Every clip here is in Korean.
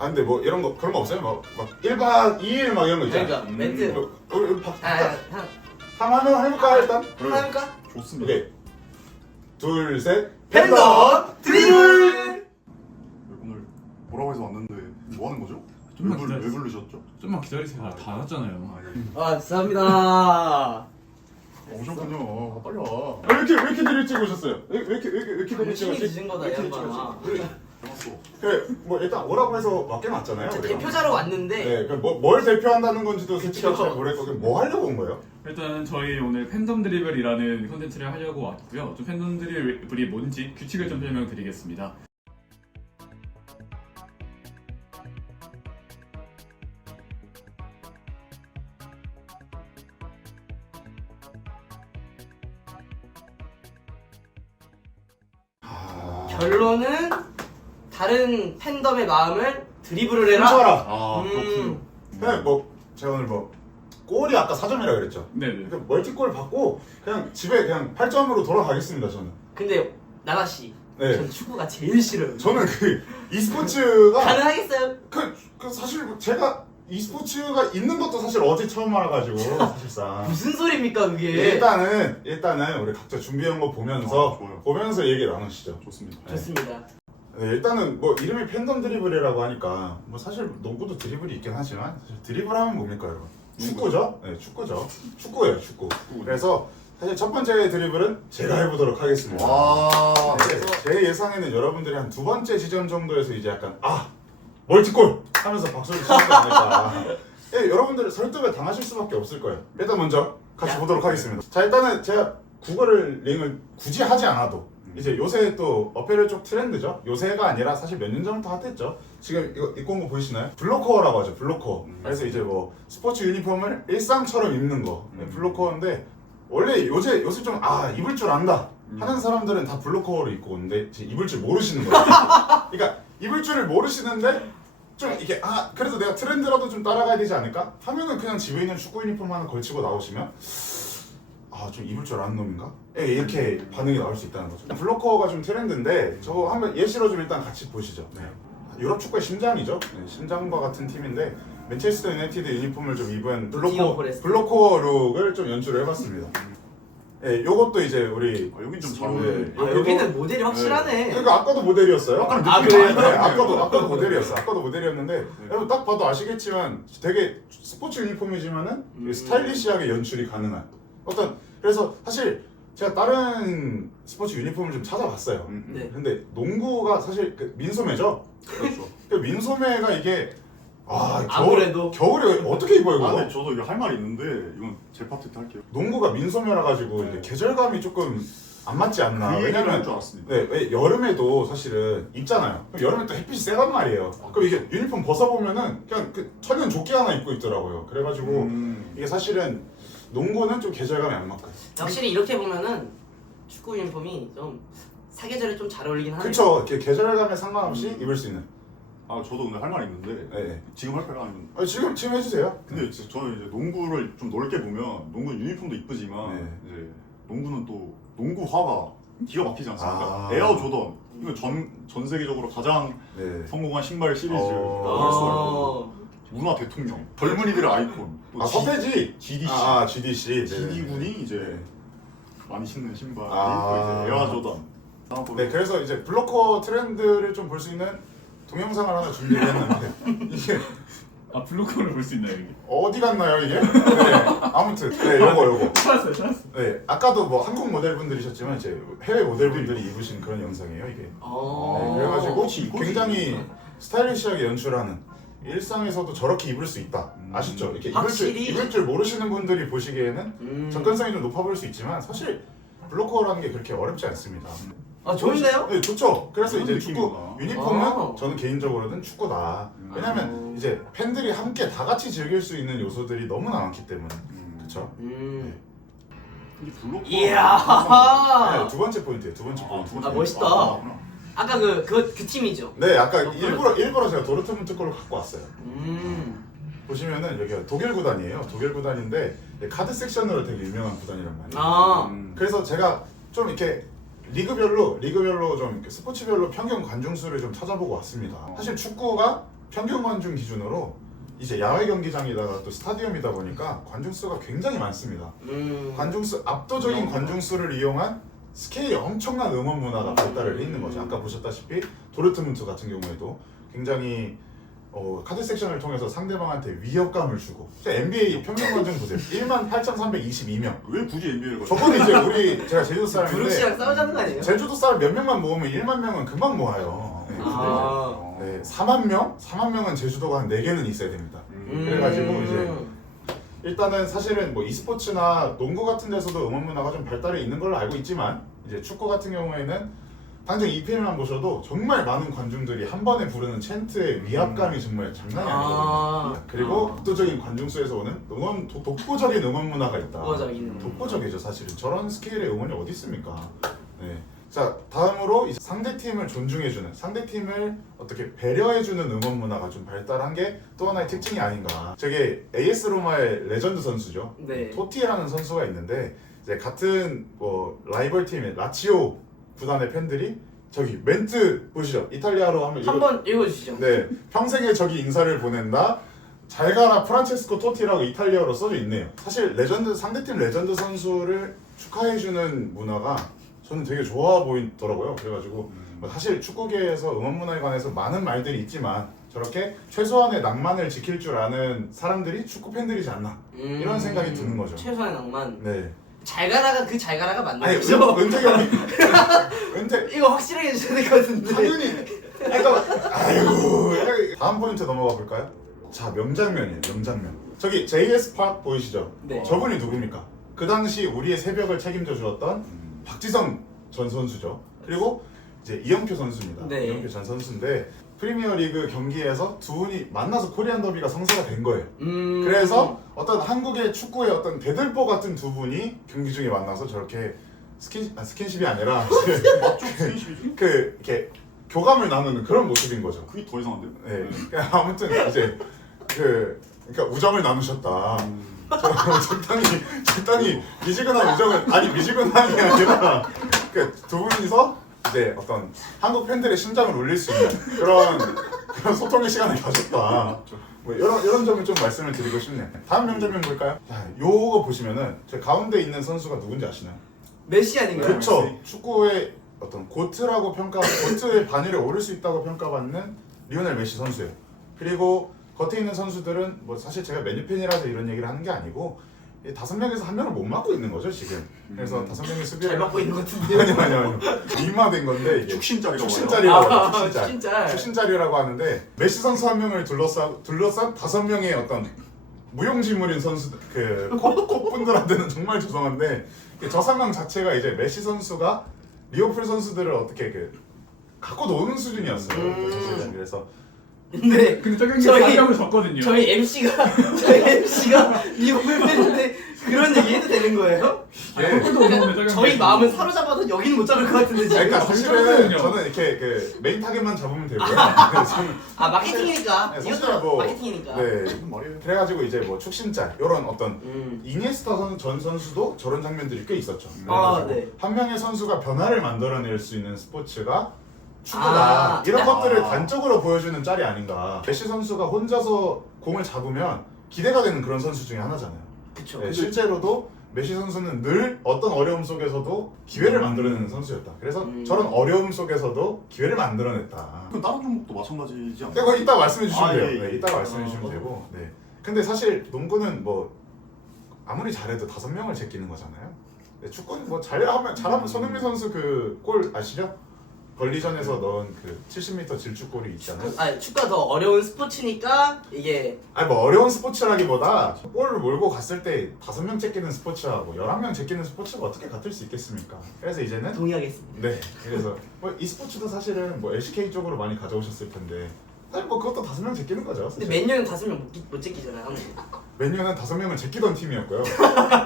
아 근데 뭐 이런 거 그런 거 없어요? 막 1박 2일 막 이런 거 있잖아요. 그러니까 멘트. 우리 한 한번 해볼까 일단? 하나 할까? 좋습니다. 오케이. 둘 셋. 팬덤 드리블. 오늘 뭐라고 해서 왔는데 뭐 하는 거죠? 좀만 왜 기다리세요. 부르셨죠? 좀만 기다리세요. 다 왔잖아요. 예. 아 감사합니다. 오셨군요. 빨리 와. 왜 이렇게 드립 찍으셨어요? 왜 이렇게 드립 당신이 찍었지? 늦은 거다 왜 이 이렇게 양반아. 고맙소. 그래 뭐 일단 오라고 해서 맡겨놨잖아요. 저 우리가. 대표자로 왔는데 네, 그럼 뭘 대표한다는 건지도 솔직히 그쵸. 잘 모르겠고 그럼 뭐 하려고 온 거예요? 일단 저희 오늘 팬덤 드리블이라는 콘텐츠를 하려고 왔고요. 좀 팬덤 드리블이 뭔지 규칙을 좀 설명드리겠습니다. 결론은 다른 팬덤의 마음을 드리블을 해라. 훔쳐라. 아 그렇군요. 그냥 뭐 제가 오늘 뭐 골이 아까 4점이라 그랬죠. 네네. 그러니까 멀티골 받고 그냥 집에 그냥 8점으로 돌아가겠습니다 저는. 근데 나나 씨, 네. 전 축구가 제일 싫어요. 저는 그 e스포츠가 가능하겠어요? 그 사실 제가 e스포츠가 있는 것도 사실 어제 처음 알아가지고 사실상 무슨 소리입니까 그게? 일단은 우리 각자 준비한 거 보면서 좋아요. 보면서 얘기를 나누시죠. 좋습니다. 좋습니다. 네, 일단은 뭐 이름이 팬덤 드리블이라고 하니까 뭐 사실 농구도 드리블이 있긴 하지만 사실 드리블하면 뭡니까 여러분? 축구죠? 네, 축구죠. 축구예요, 축구. 그래서 사실 첫 번째 드리블은 제가 해보도록 하겠습니다. 와. 네, 제 예상에는 여러분들이 한 두 번째 지점 정도에서 이제 약간 멀티골 하면서 박수를 치지 않을까. 예, 여러분들 설득을 당하실 수밖에 없을 거예요. 일단 먼저 같이 보도록 하겠습니다. 자, 일단은 제가 국어를 링을 굳이 하지 않아도 이제 요새 또 어페럴 쪽 트렌드죠. 요새가 아니라 사실 몇 년 전부터 핫했죠. 지금 이거 입고 온 거 보이시나요? 블로커라고 하죠. 블로커. 그래서 이제 뭐 스포츠 유니폼을 일상처럼 입는 거. 네, 블로커인데 원래 요새 좀 입을 줄 안다 하는 사람들은 다 블로커를 입고 오는데 입을 줄 모르시는 거예요. 그러니까 입을 줄을 모르시는데 좀 이게 그래도 내가 트렌드라도 좀 따라가야 되지 않을까? 하면은 그냥 집에 있는 축구 유니폼 하나 걸치고 나오시면 좀 입을 줄 아는 놈인가? 이렇게 반응이 나올 수 있다는 거죠. 블로커가 좀 트렌드인데 저거 한번 예시로 좀 일단 같이 보시죠. 네. 유럽 축구의 심장이죠. 네, 심장과 같은 팀인데 맨체스터 유나이티드 유니폼을 좀 입은 블로커 룩을 좀 연출을 해봤습니다. 네, 요것도 이제 우리 여긴 좀 잘 네, 어울려요. 여기는 모델이 확실하네. 그러니까 아까도 모델이었어요. 그래요? 네, 아까도 모델이었어. 아까도 모델이었는데 여러분 딱 봐도 아시겠지만 되게 스포츠 유니폼이지만은 스타일리시하게 연출이 가능한 그래서 사실 제가 다른 스포츠 유니폼을 좀 찾아봤어요. 네. 근데 농구가 사실 그 민소매죠. 그렇죠. 그 민소매가 이게 아무래도. 겨울에 어떻게 입어요 이거? 근데 저도 이거 할 말이 있는데 이건 제 파트 때 할게요. 농구가 민소매라 가지고 네. 이게 계절감이 조금 안 맞지 않나. 그 얘기를 할 왜냐면 줄 알았습니다. 네, 왜 여름에도 사실은 입잖아요. 그럼 여름에 또 햇빛이 세단 말이에요. 그럼 이게 유니폼 벗어보면은 그냥 그 천연 조끼 하나 입고 있더라고요. 그래가지고 이게 사실은 농구는 좀 계절감이 안 맞거든요. 확실히 이렇게 보면은 축구 유니폼이 좀 사계절에 좀 잘 어울리긴 하네요. 그쵸. 이렇게 계절감에 상관없이 입을 수 있는. 저도 오늘 할 말이 있는데 네. 지금 할까요? 아니면 지금 해주세요. 근데 저는 이제 농구를 좀 넓게 보면 농구 유니폼도 이쁘지만 네. 이제 농구는 또 농구화가 기가 막히지 않습니까? 아. 에어 조던 이거 전 세계적으로 가장 네. 성공한 신발 시리즈 어. 할 수가 있고 문화 대통령 젊은이들의 아이콘 또 서태지. GDC GDC. GD군이 이제 많이 신는 신발이 아. 또 이제 에어 조던 네, 그래서 이제 블로커 트렌드를 좀 볼 수 있는 동영상을 하나 준비를 했는데 이게 블로커를 볼 수 있나요 여기? 어디 갔나요 이게? 네, 아무튼 요거. 찾았어요. 네, 아까도 뭐 한국 모델분들이셨지만 이제 해외 모델분들이 입으신 그런 영상이에요 이게. 네, 그래가지고 굉장히 스타일리시하게 연출하는 일상에서도 저렇게 입을 수 있다. 아시죠? 이렇게 확실히. 입을 줄 모르시는 분들이 보시기에는 접근성이 좀 높아 보일 수 있지만 사실 블로커라는 게 그렇게 어렵지 않습니다. 좋은데요? 네, 좋죠. 그래서 그런 이제 축구 느낌이구나. 유니폼은 저는 개인적으로는 축구다. 왜냐면 아. 이제 팬들이 함께 다 같이 즐길 수 있는 요소들이 너무나 많기 때문에. 그렇죠? 이 블로커 이야. 네, 두 번째 포인트예요. 두 번째 포인트. 멋있다. 아까 그 팀이죠. 네, 아까 일부러 제가 도르트문트 걸로 갖고 왔어요. 보시면은 여기가 독일 구단이에요. 독일 구단인데 카드 섹션으로 되게 유명한 구단이란 말이에요. 그래서 제가 좀 이렇게 리그별로 좀 이렇게 스포츠별로 평균 관중 수를 좀 찾아보고 왔습니다. 사실 축구가 평균 관중 기준으로 이제 야외 경기장이다가 또 스타디움이다 보니까 관중 수가 굉장히 많습니다. 관중 수 압도적인 관중 수를 이용한 스케일이 엄청난 응원 문화가 발달을 해 있는 거죠. 아까 보셨다시피 도르트문트 같은 경우에도 굉장히 카드 섹션을 통해서 상대방한테 위협감을 주고 NBA 평균 관중 보세요. 18,322명. 왜 굳이 NBA를 저번에 이제 제가 제주도 사람인데 브룩시랑 싸우자는 거 아니에요? 제주도 사람 몇 명만 모으면 1만 명은 금방 모아요. 네, 아. 네, 4만 명? 4만 명은 제주도가 한 4개는 있어야 됩니다. 그래가지고 이제 일단은 사실은 뭐 e스포츠나 농구 같은 데서도 응원 문화가 좀 발달해 있는 걸로 알고 있지만 이제 축구 같은 경우에는 당장 EPL만 보셔도 정말 많은 관중들이 한 번에 부르는 챈트의 위압감이 정말 장난이 아니거든요. 그리고 압도적인 관중 수에서 오는 독보적인 응원 문화가 있다. 독보적이죠 사실은. 저런 스케일의 응원이 어디 있습니까? 네. 자 다음으로 이제 상대팀을 존중해주는, 상대팀을 어떻게 배려해주는 응원 문화가 좀 발달한 게 또 하나의 특징이 아닌가. 저게 AS 로마의 레전드 선수죠. 네. 토티라는 선수가 있는데 이제 같은 뭐 라이벌 팀의 라치오 구단의 팬들이 저기 멘트 보시죠. 이탈리아로 하면 한번 읽어주시죠. 네, 평생에 저기 인사를 보낸다. 잘 가라 프란체스코 토티라고 이탈리아로 써져 있네요. 사실 상대팀 레전드 선수를 축하해주는 문화가 저는 되게 좋아 보이더라고요. 그래가지고 사실 축구계에서 응원 문화에 관해서 많은 말들이 있지만 저렇게 최소한의 낭만을 지킬 줄 아는 사람들이 축구 팬들이지 않나 이런 생각이 드는 거죠. 최소한의 낭만. 네. 잘 가라가 그 잘 가라가 맞는 아니 거죠? 은퇴경이 은퇴 이거 확실하게 해주셔야 될 것 같은데. 당연히. 그러니까 아이고. 다음 포인트 넘어가 볼까요? 자 명장면이에요. 명장면. 저기 JS 팍 보이시죠? 네. 저분이 누굽니까? 그 당시 우리의 새벽을 책임져 주었던 박지성 전 선수죠. 그리고 이제 이영표 선수입니다. 네. 이영표 전 선수인데 프리미어리그 경기에서 두 분이 만나서 코리안 더비가 성사가 된 거예요. 그래서 어떤 한국의 축구의 어떤 대들보 같은 두 분이 경기 중에 만나서 저렇게 스킨십이 아니라 맞죠? 스킨십이죠? 이렇게 교감을 나누는 그런 모습인 거죠. 그게 더 이상한데요? 네. 아무튼 이제 그러니까 우정을 나누셨다. 적당히 미지근한 우정을 아니 미지근한이 아니라 그 두 분이서 이제 어떤 한국 팬들의 심장을 울릴 수 있는 그런 소통의 시간을 가졌다. 뭐 이런 점을 좀 말씀을 드리고 싶네요. 다음 명장면 볼까요? 자, 요거 보시면은 저 가운데 있는 선수가 누군지 아시나요? 메시 아닌가요? 그렇죠. 축구의 어떤 고트의 반열에 오를 수 있다고 평가받는 리오넬 메시 선수예요. 그리고 겉에 있는 선수들은 뭐 사실 제가 맨유 팬이라서 이런 얘기를 하는 게 아니고 5명에서 1명을 못 맡고 있는 거죠 지금. 그래서 5명의 수비를 잘 맡고 있는 것 같은데요? 아니요. 민마된 건데 이게 축신짜리라고 축신짜리라고 해요. 축신짤. 축신짜리라고 하는데 메시 선수 한 명을 둘러싼 5명의 어떤 무용지물인 선수들 콧분들한테는 정말 죄송한데 저 상황 자체가 이제 메시 선수가 리오풀 선수들을 어떻게 갖고 노는 수준이었어요. 사실은. 그래서 근데 근데 저 경기 저희- 4점을 졌거든요. 저희 MC가 리오풀 팬인데 그런 얘기 해도 되는 거예요? 저희 마음은 사로잡아도 여기는 못 잡을 것 같은데 지금. 그러니까 사실은 그렇거든요. 저는 이렇게 메인 타겟만 잡으면 되고요. 저는 아 마케팅이니까. 네, 사실 이것도 뭐- 마케팅이니까. 네. 무슨 말이에요? 그래가지고 이제 뭐 축신짤 이런 어떤 음. 이니에스타 전 선수도 저런 장면들이 꽤 있었죠. 아, 그래가지고 네. 한 명의 선수가 변화를 만들어낼 수 있는 스포츠가 축구다. 이런 것들을 단적으로 보여주는 짤이 아닌가. 메시 선수가 혼자서 공을 잡으면 기대가 되는 그런 선수 중에 하나잖아요. 그쵸. 네, 실제로도 메시 선수는 늘 어떤 어려움 속에서도 기회를 만들어내는 선수였다. 그래서 저런 어려움 속에서도 기회를 만들어냈다. 그 다른 종목도 마찬가지지 않나요? 그거 이따 말씀해 주시면 아, 돼요. 예, 예. 네, 이따 말씀해 주시면 되고. 네. 근데 사실 농구는 뭐 아무리 잘해도 5명을 제끼는 거잖아요. 네, 축구는 뭐 잘하면 손흥민 선수 그 골 아시죠? 벌리전에서 넣은 그 70m 질주골이 있잖아요. 축구가 더 어려운 스포츠니까 이게 아니 뭐 어려운 스포츠라기보다 볼을 몰고 갔을 때 5명 제끼는 스포츠하고 11명 제끼는 스포츠가 어떻게 같을 수 있겠습니까? 그래서 이제는 동의하겠습니다. 네, 그래서 뭐 e스포츠도 사실은 뭐 LCK 쪽으로 많이 가져오셨을 텐데 사실 뭐 그것도 5명 제끼는 거죠. 근데 사실. 맨유는 5명 못 제끼잖아요. 맨유는 5명을 제끼던 팀이었고요.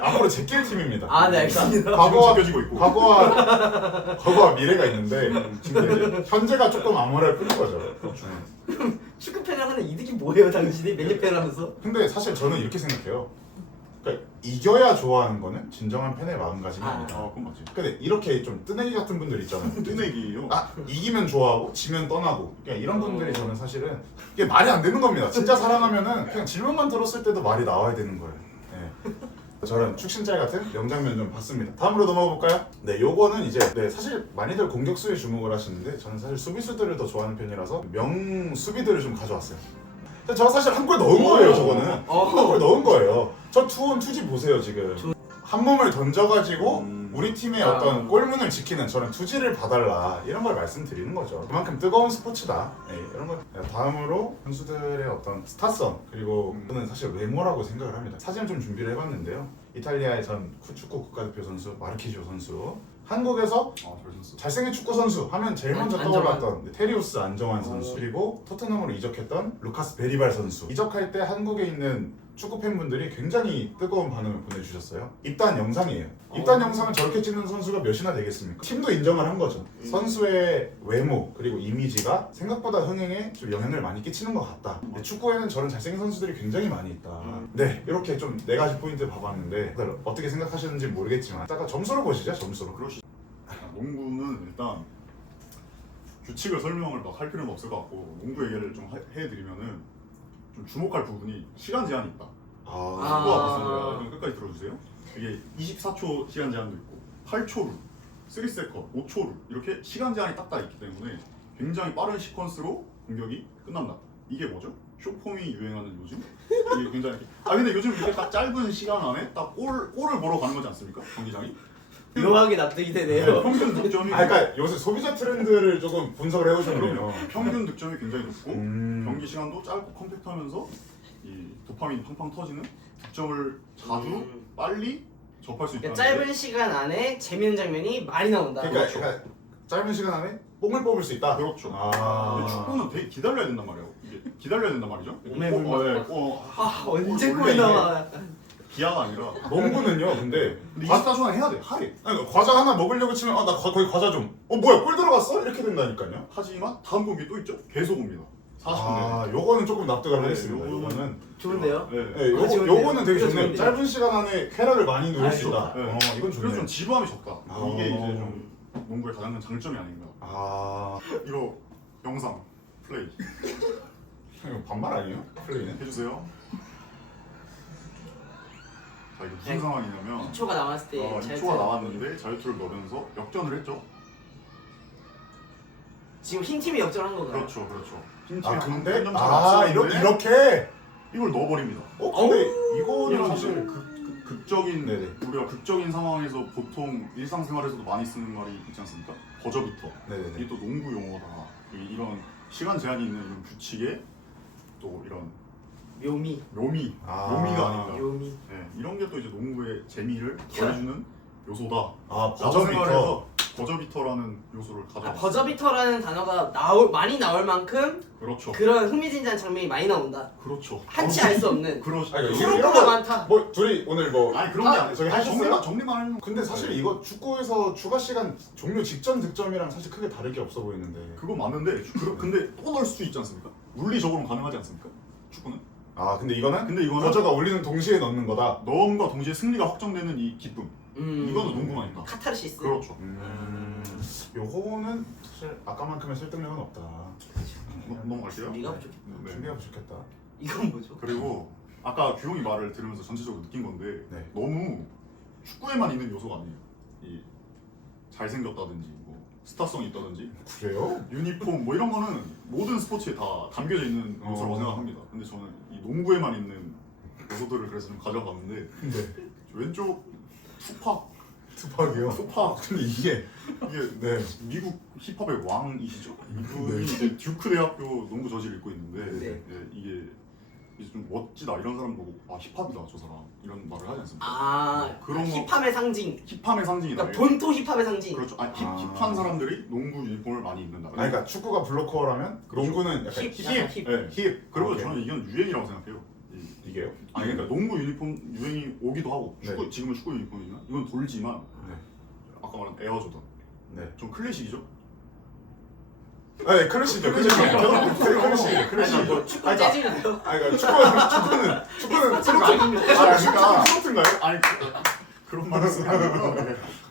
앞으로 제낄 팀입니다. 아, 네, 알겠습니다. 과거와 지금 제껴지고 있고. 과거와 미래가 있는데 지금 이제 현재가 조금 암울할 뿐인 거죠. 축구 팬을 하는 이득이 뭐예요, 당신이 맨유 팬을 하면서? 근데 사실 저는 이렇게 생각해요. 그러니까 이겨야 좋아하는 거는 진정한 팬의 마음가짐이 아니다. 아, 그건 맞지. 근데 이렇게 좀 뜨내기 같은 분들 있잖아요. 뜨내기요. 아 이기면 좋아하고 지면 떠나고 그냥 이런 분들이 저는 사실은 이게 말이 안 되는 겁니다. 진짜 사랑하면은 그냥 질문만 들었을 때도 말이 나와야 되는 거예요. 네. 저런 축신짤 같은 명장면 좀 봤습니다. 다음으로 넘어가 볼까요? 네, 요거는 이제 사실 많이들 공격수에 주목을 하시는데 저는 사실 수비수들을 더 좋아하는 편이라서 명 수비들을 좀 가져왔어요. 근데 저 사실 한 골 넣은 거예요. 저거는 한 골 넣은 거예요. 저 투원 투지 보세요 지금. 한 몸을 던져가지고 우리 팀의 어떤 골문을 지키는 저런 투지를 봐달라 이런 걸 말씀드리는 거죠. 그만큼 뜨거운 스포츠다. 네, 이런 거. 다음으로 선수들의 어떤 스타성 그리고 저는 사실 외모라고 생각을 합니다. 사진을 좀 준비를 해봤는데요. 이탈리아의 전 축구 국가대표 선수 마르키지오 선수, 한국에서 잘생겼어. 잘생긴 축구 선수 하면 제일 먼저 떠올랐던 테리우스 안정환 선수, 그리고 토트넘으로 이적했던 루카스 베리발 선수. 이적할 때 한국에 있는 축구 팬분들이 굉장히 뜨거운 반응을 보내주셨어요. 입단 영상이에요. 입단 영상을 저렇게 찍는 선수가 몇이나 되겠습니까? 팀도 인정을 한 거죠. 선수의 외모 그리고 이미지가 생각보다 흥행에 좀 영향을 많이 끼치는 것 같다. 근데 축구에는 저런 잘생긴 선수들이 굉장히 많이 있다. 네, 이렇게 좀 4가지 포인트 봐봤는데 다들 어떻게 생각하시는지 모르겠지만 이따가 점수로 보시죠. 점수로. 농구는 일단 규칙을 설명을 막 할 필요는 없을 것 같고 농구 얘기를 좀 해드리면은 좀 주목할 부분이 시간 제한이 있다. 축구와 비슷한데요. 좀 끝까지 들어주세요. 이게 24초 시간 제한도 있고 8초 룰, 3세컨, 5초 룰 이렇게 시간 제한이 딱딱 있기 때문에 굉장히 빠른 시퀀스로 공격이 끝난다. 이게 뭐죠? 쇼폼이 유행하는 요즘? 이게 굉장히 근데 요즘 이게 딱 짧은 시간 안에 딱 골을 보러 가는 거지 않습니까? 경기장이? 묘하게 납득이 되네요. 평균 득점이 그러니까 요새 소비자 트렌드를 조금 분석을 해오셨네요. 평균 득점이 굉장히 높고 음. 경기 시간도 짧고 컴팩트하면서 이 도파민 팡팡 터지는 득점을 자주 빨리 접할 수 있다는 그러니까 짧은 시간 안에 재밌는 장면이 많이 나온다. 그러니까 짧은 시간 안에 뽕을 뽑을 수 있다. 그렇죠. 아. 근데 축구는 되게 기다려야 된단 말이에요. 이게 기다려야 된단 말이죠. 오매불망. 원래 언제 골 나와? 기아가 아니라 농구는요. 근데 24시간 해야 돼. 하래. 아니, 과자 하나 먹으려고 치면 나 거기 과자 좀. 뭐야 골 들어갔어? 이렇게 된다니까요. 하지만 다음 경기 또 있죠. 계속 옵니다. 40분. 요거는 조금 납득을 네, 하겠습니다. 요거는- 요거는 좋은데요? 네. 요거는 되게 이거 좋네요. 좋은데요? 짧은 시간 안에 쾌락을 많이 누릴 수 있다. 네. 이건 그래서 좋네요. 좀 지루함이 적다. 아. 이게 이제 좀 농구의 가장 큰 장점이 아닌가. 이거 영상 플레이 이거 반말 아니에요? 플레이는? 해주세요. 자 이거 무슨 상황이냐면 2초가 남았을 때 2초가 나왔는데 자유투를 넣으면서 역전을 했죠. 지금 흰 팀이 역전한 건가요? 그렇죠. 흰팀이 근데 한점 앞섰는데 이렇게. 이걸 넣어버립니다. 근데 이거는 이런 사실 사실 극적인 네네. 우리가 극적인 상황에서 보통 일상생활에서도 많이 쓰는 말이 있지 않습니까? 버저비터. 네네네. 이게 또 농구 용어다. 이런 시간 제한이 있는 이런 규칙에 또 이런 묘미. 묘미가 아닌가. 묘미. 네, 이런 게 또 이제 농구의 재미를 더해주는 요소다. 버저비터. 생활에서 버저비터라는 요소를 가져왔어요. 버저비터라는 단어가 많이 나올 만큼 그렇죠. 그런 흥미진진한 장면이 많이 나온다. 그렇죠. 한치 알 수 없는. 그렇죠. 아니, 프로가 많다. 뭐 둘이 오늘 뭐 아니 그런 게 아니에요. 저기 하셨어요? 정리만 하는. 근데 사실 이거 축구에서 추가 시간 종료 직전 득점이랑 사실 크게 다를 게 없어 보이는데. 그거 맞는데 근데 또 넣을 수 있지 않습니까? 물리적으로 가능하지 않습니까? 축구는 근데 이거는 근데 이거는 버저가 울리는 동시에 넣는 거다. 넣음과 동시에 승리가 확정되는 이 기쁨. 이거는 농구만 있다. 카타르시스. 그렇죠. 요거는 사실 아까만큼의 설득력은 없다. 넘어갈게요. 준비가 부족해. 네. 준비가 부족했다. 이건 뭐죠? 그리고 아까 규용이 말을 들으면서 전체적으로 느낀 건데 네. 너무 축구에만 있는 요소가 아니에요. 이 잘생겼다든지 뭐 스타성이 있다든지 그래요? 유니폼 뭐 이런 거는 모든 스포츠에 다 담겨져 있는 요소라고 생각합니다. 근데 저는 이 농구에만 있는 요소들을 그래서 좀 가져봤는데 근데 왼쪽 투팍이요. 투팍 근데 이게 네. 미국 힙합의 왕이시죠? 이분이 네. 이제 듀크 대학교 농구 저지를 입고 있는데 네. 이게 좀 멋지다 이런 사람 보고 힙합이다 저 사람 이런 말을 하지 않습니까? 그런 힙합의 상징. 힙함의 상징이다. 그러니까 본토 힙합의 상징. 그렇죠. 힙한 사람들이 농구 유니폼을 많이 입는다. 그러니까 축구가 블로커라면 농구는 약간 힙. 네. 힙. 그리고 오케이. 저는 이건 유행이라고 생각해요. 이게요? 그러니까 농구 유니폼 유행이 오기도 하고 네. 지금은 축구 유니폼이지만 이건 돌지만 네. 아까 말한 에어조던 네. 좀 클래식이죠. 네, 클래식이요. 클래식. 뭐 축구 재질인데요? 그러니까 축구는 트로트인가요? 아니 그런 말을 쓰면 안 되고요.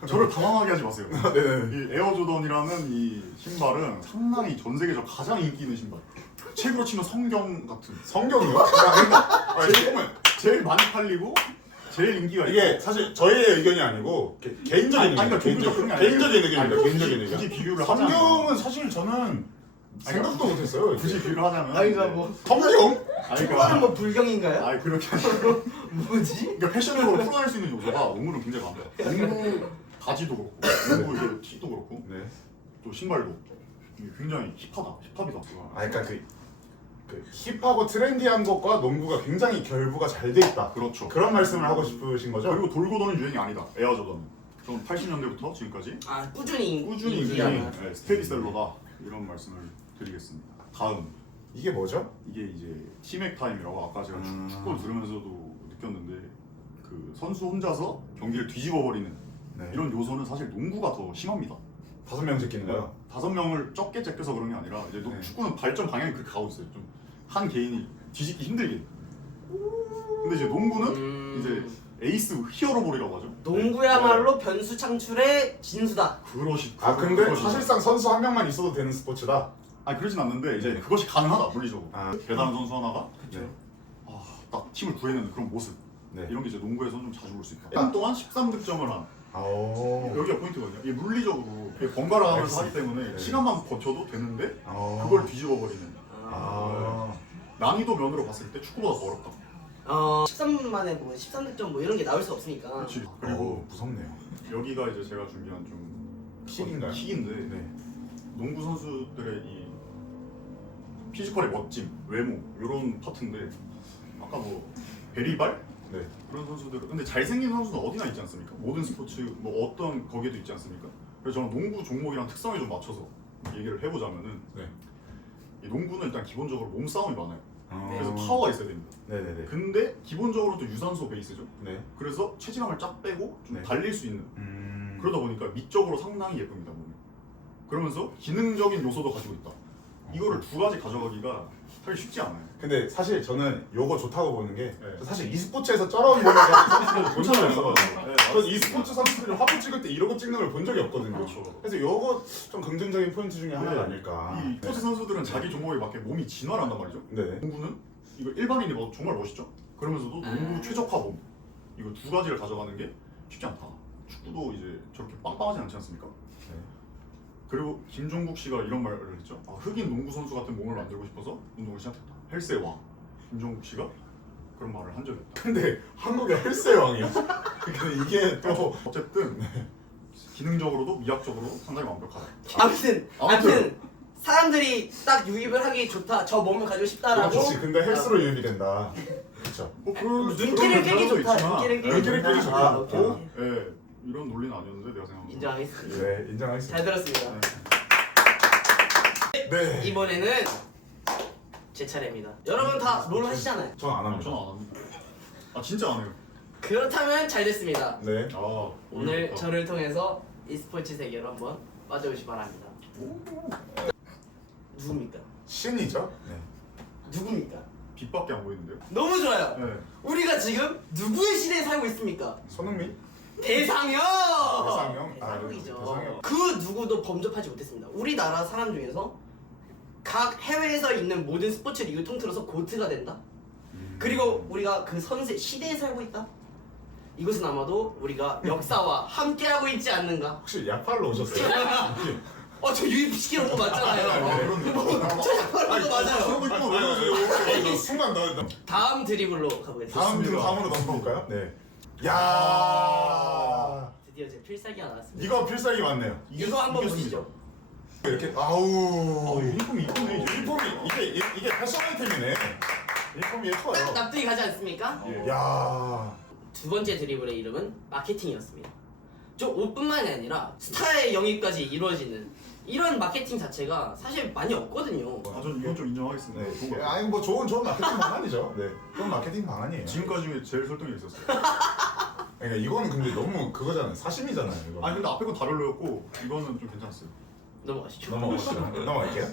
저를 당황하게 하지 마세요. 네네. 이 에어조던이라는 이 신발은 상당히 전 세계에서 가장 인기 있는 신발. 책으로 치면 성경 같은. 성경이요? 제일 많이 팔리고 제일 인기가 이게 사실 저희의 의견이 아니고 개인적인 의견. 그러니까 종교적인 게 개인적인 의견입니다. 개인적인 의견. 굳이 비교를 하자면 성경은 사실 저는 생각도 못했어요. 굳이 비교를 하자면 아니 그러니까 뭐 성경? 축구하는 뭐 불경인가요? 아니 그렇게 아니라 뭐지? 그러니까 패션으로 풀어낼 수 있는 요소가 농구는 굉장히 많아요. 농구 바지도 그렇고 농구 이게 티도 그렇고 네. 또 신발도 이게 굉장히 힙하다. 그러니까 그 힙하고 트렌디한 것과 농구가 굉장히 결부가 잘 돼 있다. 그렇죠. 그런 말씀을 하고 싶으신 거죠? 그리고 돌고 도는 유행이 아니다. 에어조던은. 전 80년대부터 지금까지 아 꾸준히 꾸준히 인기하는. 유행이 스테디셀러다 이런 말씀을 드리겠습니다. 다음 이게 뭐죠? 이게 이제 티맥 타임이라고 아까 제가 축구를 들으면서도 느꼈는데 그 선수 혼자서 경기를 뒤집어 버리는 네. 이런 요소는 사실 농구가 더 심합니다. 5명 제끼는 거요? 5명을 적게 제껴서 그런 게 아니라 이제 네. 축구는 발전 방향이 그렇게 가고 있어요. 좀 한 개인이 뒤집기 힘들게. 근데 이제 농구는 이제 에이스 히어로볼이라고 하죠. 농구야말로 변수 창출의 진수다. 그것이 근데 그것이- 사실상 선수 한 명만 있어도 되는 스포츠다. 그러진 않는데 이제 네. 그것이 가능하다 물리적으로. 아. 대단한 선수 하나가 네. 딱 팀을 구해내는 그런 모습. 네. 이런 게 이제 농구에서는 좀 자주 볼 수 있다. 1년 동안 13득점을 한. 여기가 포인트거든요. 이게 물리적으로 이게 번갈아 가면서 하기 때문에 네. 시간만 버텨도 되는데 어. 그걸 뒤집어 버리는. 난이도 면으로 봤을 때 축구보다 더 어렵다. 13분 만에 뭐 13득점 뭐 이런 게 나올 수 없으니까. 그렇지. 그리고 그리고 무섭네요. 여기가 이제 제가 준비한 좀 킥인가요? 킥인데 네. 농구 선수들의 이 피지컬의 멋짐, 외모 이런 파트인데 아까 뭐 베리발 네. 그런 선수들 근데 잘생긴 선수는 어디나 있지 않습니까? 모든 스포츠 뭐 어떤 거기에도 있지 않습니까? 그래서 저는 농구 종목이랑 특성에 좀 맞춰서 얘기를 해보자면은 네. 이 농구는 일단 기본적으로 몸싸움이 많아요. 그래서 어. 파워가 있어야 됩니다. 네네네. 근데 기본적으로 또 유산소 베이스죠. 네. 그래서 체지방을 쫙 빼고 좀 네. 달릴 수 있는 음. 그러다 보니까 미적으로 상당히 예쁩니다 몸이. 그러면서 기능적인 요소도 가지고 있다. 이거를 두 가지 가져가기가 사실 쉽지 않아요. 근데 사실 저는 요거 좋다고 보는 게 네. 사실 e스포츠에서 쩔어온 몸을 가진 선수들을 본 적이 없어가지고 네, 저는 e스포츠 선수들이 화보 찍을 때 이러고 찍는 걸 본 적이 없거든요. 그렇죠. 그래서 요거 좀 긍정적인 포인트 중에 하나가 아닐까. 이 스포츠 선수들은 자기 종목에 맞게 몸이 진화를 한단 말이죠. 네. 농구는 이거 일반인이 봐도 정말 멋있죠. 그러면서도 농구 최적화 몸 이거 두 가지를 가져가는 게 쉽지 않다. 축구도 이제 저렇게 빵빵하지 않지 않습니까? 네. 그리고 김종국 씨가 이런 말을 했죠. 흑인 농구 선수 같은 몸을 만들고 싶어서 운동을 시작했다. 헬스의 왕 김종국 씨가 그런 말을 한 적이 있다. 근데 한국의 헬스의 왕이야. 근데 이게 또 어쨌든 기능적으로도 미학적으로 상당히 완벽하다. 아무튼 사람들이 딱 유입을 하기 좋다. 저 몸을 가지고 싶다라고. 그렇지. 근데 헬스로 유입이 된다. 그렇죠. 뭐 그런 눈길을 끌기 그런 좋다. 있지만, 눈길을 끌기 좋다. 아, 오케이. 예, 이런 논리는 아니었는데 내가 생각한 거. 인정하겠습니다. 네, 인정하겠습니다. 잘 들었습니다. 네. 이번에는 제 차례입니다. 여러분 다 롤 하시잖아요. 저는 안 합니다. 저는 안 합니다. 진짜 안 해요. 그렇다면 잘 됐습니다. 네. 오늘 저를 통해서 e스포츠 세계로 한번 빠져오시 바랍니다. 누굽니까? 신이죠. 네. 누굽니까? 빛밖에 안 보이는데요. 너무 좋아요. 네. 우리가 지금 누구의 시대에 살고 있습니까? 손흥민? 대상형! 대상형? 대상형이죠. 대상형. 그 누구도 범접하지 못했습니다. 우리나라 사람 중에서 각 해외에서 있는 모든 스포츠 리그 통틀어서 고트가 된다. 그리고 우리가 그 선세 시대에 살고 있다. 이것은 아마도 우리가 역사와 함께하고 있지 않는가. 혹시 약팔로 오셨어요? 저 UFC로 온거 맞잖아요. 저 약발로 온거 맞아요. 그러고 있구나. 왜 그러세요? 순간 나 다음 드리블로 가보겠습니다. 다음으로 넘어볼까요? 네. 야. 드디어 제 필살기가 나왔습니다. 이거 필살기 맞네요. 이거 한번 보시죠. 이렇게 아우. 유니폼이 이쁘네. 유니폼이 이게 패션 아이템이네. 유니폼이 딱 예뻐요. 납득이 가지 않습니까? 예. 야. 두 번째 드리블의 이름은 마케팅이었습니다. 저 옷뿐만이 아니라 스타의 영입까지 이루어지는 이런 마케팅 자체가 사실 많이 없거든요. 전 이건 좀 인정하겠습니다. 네. 좋은 거 같아요. 아니 뭐 좋은 마케팅 방안이죠. 네. 좋은 마케팅 방안이에요. 지금까지 중에 제일 설득이 있었어요. 그러니까 이거는 근데 너무 그거잖아요. 사심이잖아요. 이거. 근데 앞에 건 다 별로였고 이거는 좀 괜찮았어요. 넘어가시죠. 넘어갈게요.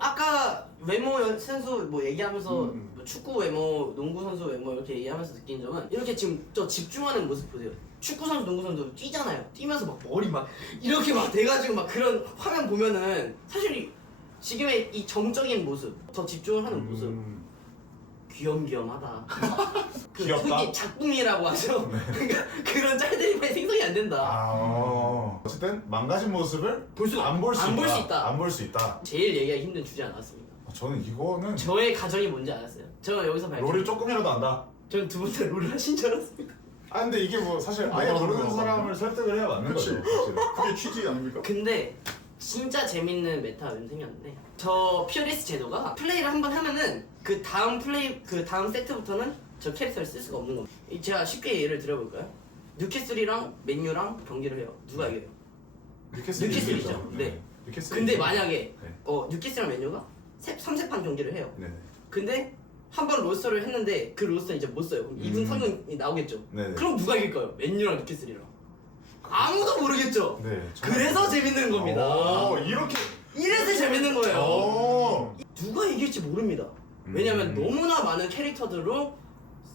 아까 외모 선수 뭐 얘기하면서 뭐 축구 외모, 농구 선수 외모 이렇게 얘기하면서 느낀 점은 이렇게 지금 저 집중하는 모습 보세요. 축구 선수, 농구 선수 뛰잖아요. 뛰면서 막 머리 막 이렇게 막 돼가지고 막 그런 화면 보면은 사실 지금의 이 정적인 모습, 더 집중을 하는 모습 귀염귀염하다. 그 귀엽다? 흔히 작품이라고 하죠. 그러니까 그런 짤들이 많이 생성이 안 된다. 어쨌든 망가진 모습을 안 볼 수 있다. 안 볼 수 있다. 제일 얘기하기 힘든 주제 나왔습니다. 저는 이거는 저의 가정이 뭔지 알았어요. 제가 여기서 롤을 조금이라도 안다. 저는 두 분 다 롤을 하신 줄 알았습니다. 근데 이게 뭐 사실 아예 모르는 사람을 설득을 해야 맞는 그치. 거죠. 사실은. 그게 취지 아닙니까? 근데 진짜 재밌는 메타가 생겼는데 저 피어리스 제도가 플레이를 한번 하면은 그 다음 세트부터는 저 캐릭터를 쓸 수가 없는 겁니다. 제가 쉽게 예를 들어볼까요? 뉴캐슬이랑 맨유랑 경기를 해요. 누가 이겨요? 뉴캐슬이죠. 네. 뉴캐슬. 근데 만약에 네. 뉴캐슬이랑 맨유가 3세판 경기를 해요. 네. 근데 한 번 로스터를 했는데 그 로스터 이제 못 써요. 그럼 2분 성능이 나오겠죠. 네네. 그럼 누가 이길까요? 맨유랑 뉴캐슬이랑. 아무도 모르겠죠. 네. 그래서 재밌는 겁니다. 이렇게. 이래서 재밌는 거예요. 오. 누가 이길지 모릅니다. 왜냐면 너무나 많은 캐릭터들로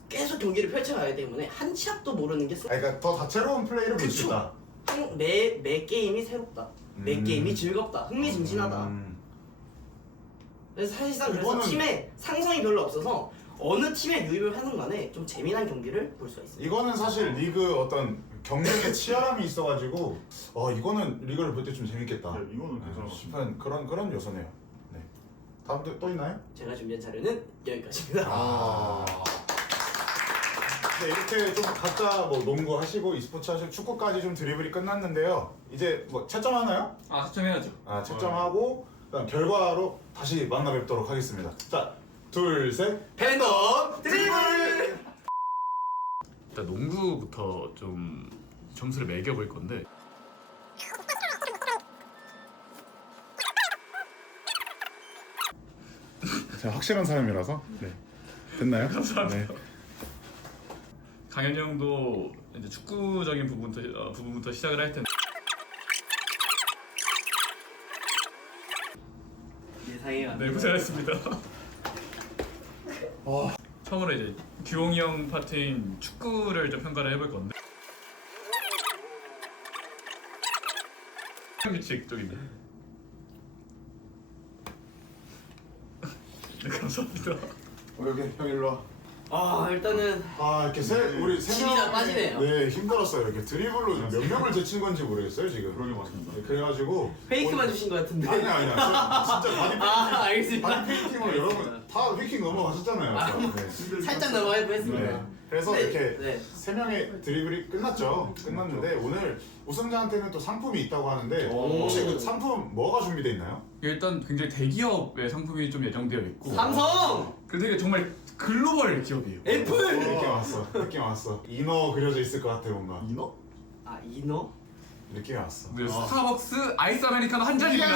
계속 경기를 펼쳐가야 때문에 한 치 앞도 모르는 게 그러니까 더 다채로운 플레이를 볼 수 그쵸. 있다. 매 게임이 새롭다. 매 게임이 즐겁다. 흥미진진하다. 그래서 사실상 그래서 이거는- 팀에 상성이 별로 없어서 어느 팀에 유입을 하는 간에 좀 재미난 경기를 볼 수가 있습니다. 이거는 사실 리그 어떤 경쟁의 치열함이 있어가지고 이거는 리그를 볼 때 좀 재밌겠다. 네, 이거는 괜찮아. 싶은 그런 요소네요. 네. 다음 또 있나요? 제가 준비한 자료는 여기까지입니다. 네, 이렇게 좀 각자 뭐 농구 하시고 e스포츠 하시고 축구까지 좀 드리블이 끝났는데요. 이제 뭐 채점하나요? 채점해야죠. 채점하고 그다음 결과로 다시 만나 뵙도록 하겠습니다. 자, 둘, 셋. 팬덤 드리블! 일단 농구부터 좀 점수를 매겨볼 건데 제가 확실한 사람이라서. 네. 됐나요? 감사합니다. 강현이 형도 이제 축구적인 부분부터 시작을 할 텐데 예상해요. 네 고생하셨습니다. 처음으로 이제 규홍이 형 파트인 축구를 좀 평가를 해볼 건데 규칙 쪽입니다. 네 감사합니다. 여기 형 일로 와. 일단은 이렇게 우리 세 질이 다 명. 빠지네요. 네, 힘들었어요. 이렇게 드리블로 몇 명을 제친 건지 모르겠어요 지금. 그러게 맞습니다. 네, 그래가지고 페이크만 주신 것 같은데. 아니야. 진짜 바디 페인팅. 알겠습니다. 바디 페인팅으로 여러분 다 위킹 넘어가셨잖아요. 아까. 네. 살짝 넘어가고 했습니다. 네. 그래서 네, 이렇게 네. 세 명의 드리블이 끝났죠. 끝났는데 오늘 우승자한테는 또 상품이 있다고 하는데 혹시 그 상품 뭐가 준비되어 있나요? 일단 굉장히 대기업의 상품이 좀 예정되어 있고 삼성! 그 되게 정말 글로벌 기업이에요. 애플! 느낌 왔어. 인어 그려져 있을 것 같아 뭔가. 인어? 인어? 느낌이 왔어. 네, 스타벅스 아이스 아메리카노 한 잔입니다.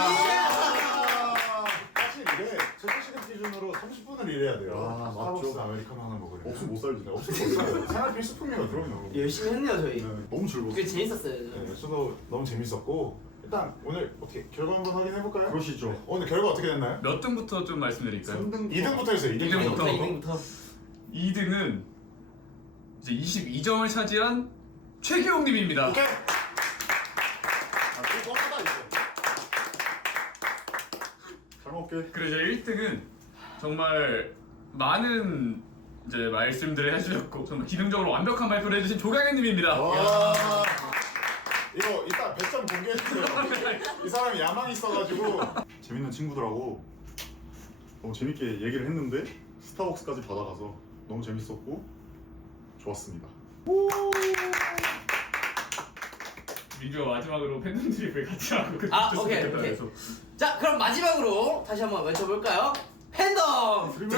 사실 이게 최저 시간 기준으로 30분을 일해야 돼요. 스타벅스 맞죠. 아메리카노 하나 먹으려면. 없으면 못 살지. 없으면 못 살아요. 생활 필수품이거든요. 열심히 했네요 저희. 너무 즐거웠어. 그게 재밌었어요. 네, 저도 너무 재밌었고 일단 오늘 어떻게 결과 한번 확인해 볼까요? 그러시죠. 오늘 결과 어떻게 됐나요? 몇 등부터 좀 말씀드릴까요? 2등부터 해주세요. 2등부터. 2등부터. 2등은 이제 22점을 차지한 최기용님입니다. 오케이. 이거 뻔하다 이거. 잘 먹게. 그리고 이제 1등은 정말 많은 이제 말씀들을 해주셨고 정말 기능적으로 완벽한 발표를 해주신 조강현님입니다. 와. 이거 이따 배점 공개해주세요. 이 사람이 야망이 있어가지고. 재밌는 친구들하고 너무 재밌게 얘기를 했는데 스타벅스까지 받아가서 너무 재밌었고 좋았습니다. 민규가 마지막으로 팬덤 드립을 같이 하고 오케이. 자 그럼 마지막으로 다시 한번 외쳐볼까요? 팬덤 드리블!